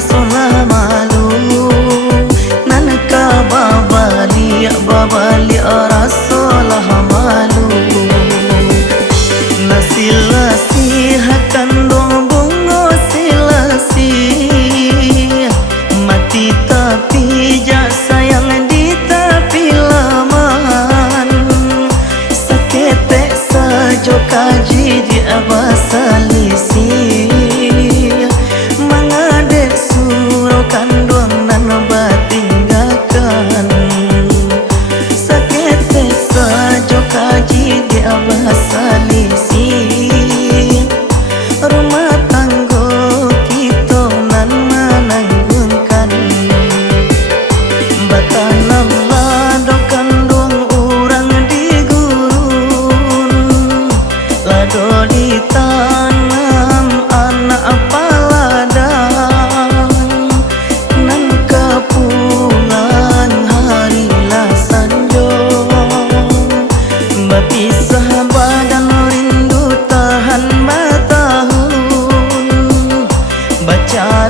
solah malu nan ka babali rasolah malu nasilasi hakan dong bungo silasi mati tapi jak sayang di tapi laman sakete sajo kaji di abasalisi mangade suro kandung nan batinggakan sakete sajo kaji di abasalisi rumah tanggo kita nan menanggunkan batanam ladokan dong orang di gurun lado di tanam anak paladang nan kepulan hari lah sanjong berpisah badan rindu tahan bertahun baca